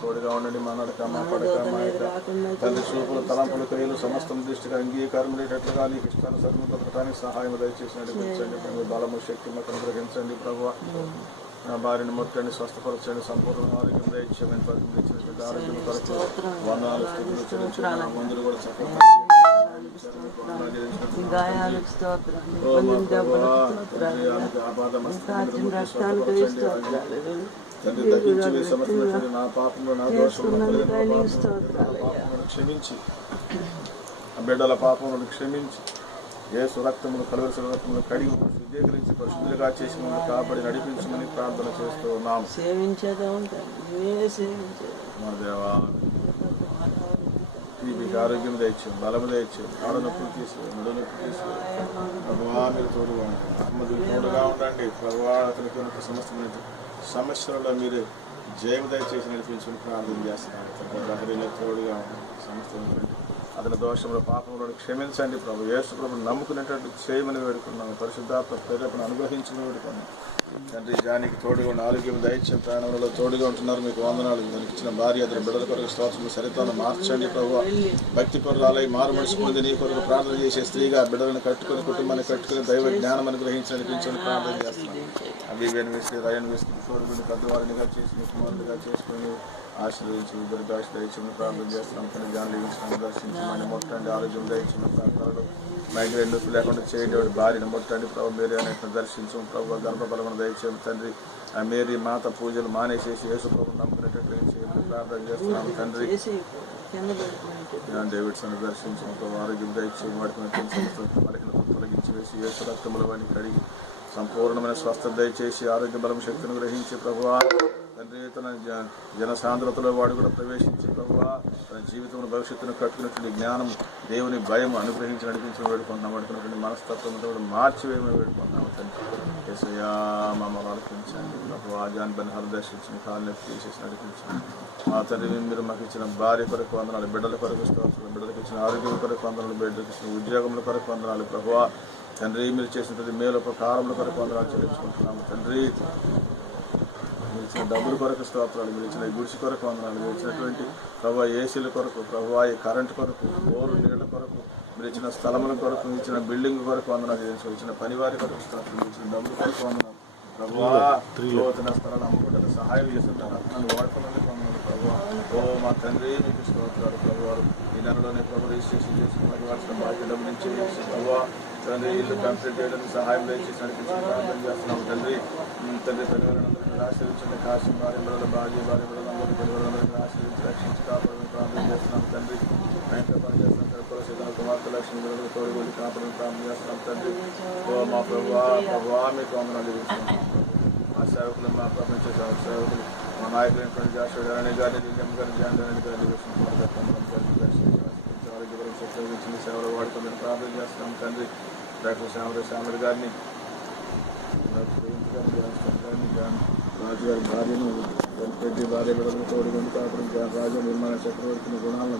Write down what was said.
తోడుగా ఉండండి. మా నడక మా పడక మా యొక్క తండ్రి చూపులు తలంపులు క్రియలు సమస్తం దృష్టిగా అంగీకారం లేటట్లుగా నీకు ఇష్టాన్ని సర్వం బతకడానికి సహాయం దయచేసి నడిపించండి. ప్రభు బలము శక్తి మాకు అనుగ్రహించండి. ప్రభు నా భార్యను ముట్టండి, స్వస్థపరచండి, సంపూర్ణ ఆరోగ్యం దయచేయమని ప్రతినిచ్చినటువంటి ఆరోగ్యం కొరకు వందనాలు స్థితులు చెల్లించండి. మందులు కూడా చక్కగా తండ్రి తగ్గించి సమర్పించండి. నా పాపంలో నా దోషంలో క్షమించి ఆ బిడ్డల పాపములను క్షమించి యేసు రక్తములు కలువరి రక్తములు కడిగి శుద్ధీకరించి పరిశుద్ధులుగా చేసి మమ్మల్ని కాపాడి నడిపించమని ప్రార్థన చేస్తూ ఉన్నాం. మా దేవా మీకు ఆరోగ్యం దయచేయం, బలము దయచేయం, కాళ్ళ నొప్పులు తీసుకుని నడు నొప్పులు తీసుకుని ప్రభువా మీరు తోడుగా ఉండండి. అమ్మదులు తోడుగా ఉండండి. ప్రభువా అతనికి ఉన్న సమస్తమైన సమస్యలలో మీరు జయం దయచేసి నడిపించుకుని ప్రార్థన చేస్తున్నాను. ప్రహరీలో తోడుగా ఉండండి. సమస్త అతని దోషంలో పాపంలో క్షమించండి. ప్రభు యేసు ప్రభుని నమ్ముకునేటట్టు చేయమని వేడుకున్నాము. పరిశుద్ధాత్మ ప్రేరేపణ అనుగ్రహించమని వేడుకున్నాం. తండ్రి జానికి తోడుగా ఉన్న ఆరోగ్యం దయచేయం. ప్రయాణంలో తోడుగా ఉంటున్నారు. మీకు వందనాలు. దానికి ఇచ్చిన భార్య అతని బిడ్డల కొరకు స్తోత్రం సరితాను మార్చండి. ప్రభు భక్తి పరురాలై మారు మనసు పొంది నీ కొరకు ప్రార్థన చేసే స్త్రీగా బిడ్డలను కట్టుకుని కుటుంబాన్ని కట్టుకుని దైవ జ్ఞానం అనుగ్రహించి నడిపించని ప్రార్థన చేస్తున్నాను. అభివేని వేసి రయన్ వేసి తోడుగుని పెద్దవారినిగా చేసి మీ కుమారుడిగా చేసుకుని ఆశీర్వదించి ఇద్దరికి ఆశ దయచేయమని ప్రార్థన చేస్తున్నాం. కానీ జాన్ లివింగ్స్టన్ దర్శించమని ముట్టండి. ఆరోగ్యం దయచేయమని ప్రార్థనలు మైగ్రేన్ నొప్పి లేకుండా చేయండి. భార్యను ముట్టండి. ప్రభు మేరీ అనేటువంటి దర్శించం. ప్రభు గర్భబలమును దయచేయమని తండ్రి ఆ మేరీ మాత పూజలు మానేసేసి యేసు ప్రభు నమ్ముకునేటట్లు చేయమని ప్రార్థన చేస్తున్నాం. తండ్రి జాన్ డేవిడ్సన్ దర్శించడం. ప్రభు ఆరోగ్యం దయచేయం. వాటికి బలహీనతను తొలగించి వేసి యేసు రక్తముల వాడిని కడిగి సంపూర్ణమైన స్వస్థత దయచేసి ఆరోగ్య బలం శక్తిని గ్రహించి ప్రభువా తండ్రి తన జనసాంద్రతలో వాడు కూడా ప్రవేశించి ప్రభువా తన జీవితంలో భవిష్యత్తును కట్టుకున్నటువంటి జ్ఞానం దేవుని భయం అనుగ్రహించి నడిపించడం వేడుకుంటున్నాం. పడుకున్నటువంటి మనస్తత్వం కూడా మార్చివేయమని వేడుకుంటున్నాము. తండ్రి యేసయ్యా మమ్మల్ని ఆలోచించండి. ప్రభువా జాన్ బెన్హార్ దర్శించిన కాళ్ళని తీసేసి నడిపించండి. మా తండ్రి మీరు మాకు ఇచ్చిన భార్య కొరకు వందనాలు, బిడ్డల కొరకు స్తోత్రాలు, బిడ్డలకు ఇచ్చిన ఆరోగ్యం కొరకు వందనాలు, బిడ్డలకు ఇచ్చిన ఉద్యోగముల కొరకు వందనాలు. ప్రభువా తండ్రి మీరు చేసినటువంటి మేలుపకారముల కొరకు వందనాలు చెల్లించుకుంటున్నాము. తండ్రి మీరు ఇచ్చిన డబ్బుల కొరకు స్తోత్రాలు, మీరు ఇచ్చిన గుడిసి కొరకు వందనాలు, మీరు ఇచ్చినటువంటి ప్రభు ఏసీల కొరకు, ప్రభు ఈ కరెంటు కొరకు, బోరు నీళ్ల కొరకు, మీరు ఇచ్చిన స్థలముల కొరకు, ఇచ్చిన బిల్డింగ్ కొరకు వందనాలు చేయించు, ఇచ్చిన పనివారి కొరకు స్తోత్రాలు, ఇచ్చిన డబ్బుల కొరకు వందనాలు. ప్రభువా నూతన స్థలాలు అమ్ముకుంటే సహాయం చేస్తుంటారు. నన్ను వాడుకున్నందుకు వందనాలు ప్రభువా. ఓ మా తండ్రి మీకు స్తోత్రాలు. ప్రభువారు ఈ నెలలోనే ప్రభు రిజిస్ట్రేషన్ చేసి మరి వాల్సిన బాధ్యత డబ్బు నుంచి ప్రభువా తండ్రి ఇల్లు కంప్లీట్ చేయడానికి సహాయం దయచేసి నడిపించి ప్రార్థన చేస్తున్నాము. తండ్రి తండ్రి పరివారందరినీ ఆశ్రయించండి. కాశీ భార్య భార్య అందరినీ పరివారందరినీ ఆశ్రయించి రక్షించి కాపాడని ప్రార్థన చేస్తున్నాం. తండ్రి నైన్తో పనిచేస్తున్నాం. కులసేదన కుమార్తె లక్ష్మి తోడుగొని కాపాడని ప్రార్థన చేస్తున్నాం. తండ్రి ఓ మా ప్రభువా మీకు వందనాలు చేస్తున్నాం. మా సేవకులు, మా ప్రపంచ సేవకులు, మా నాయకులైనటువంటి జాషువాని గారిని, లింగం గారిని, జాండని గారిని ఆరోగ్యపరం ఉపయోగించిన సేవలు వాడుకోమని ప్రార్థన చేస్తున్నాం. తండ్రి డాక్టర్ శ్యామల గారిని, రాజు గారి భార్యను, భార్య బిడ్డలను తోడుకొని కాపాడు రాజు నిర్మాణ చక్రవర్తిని గుణాలను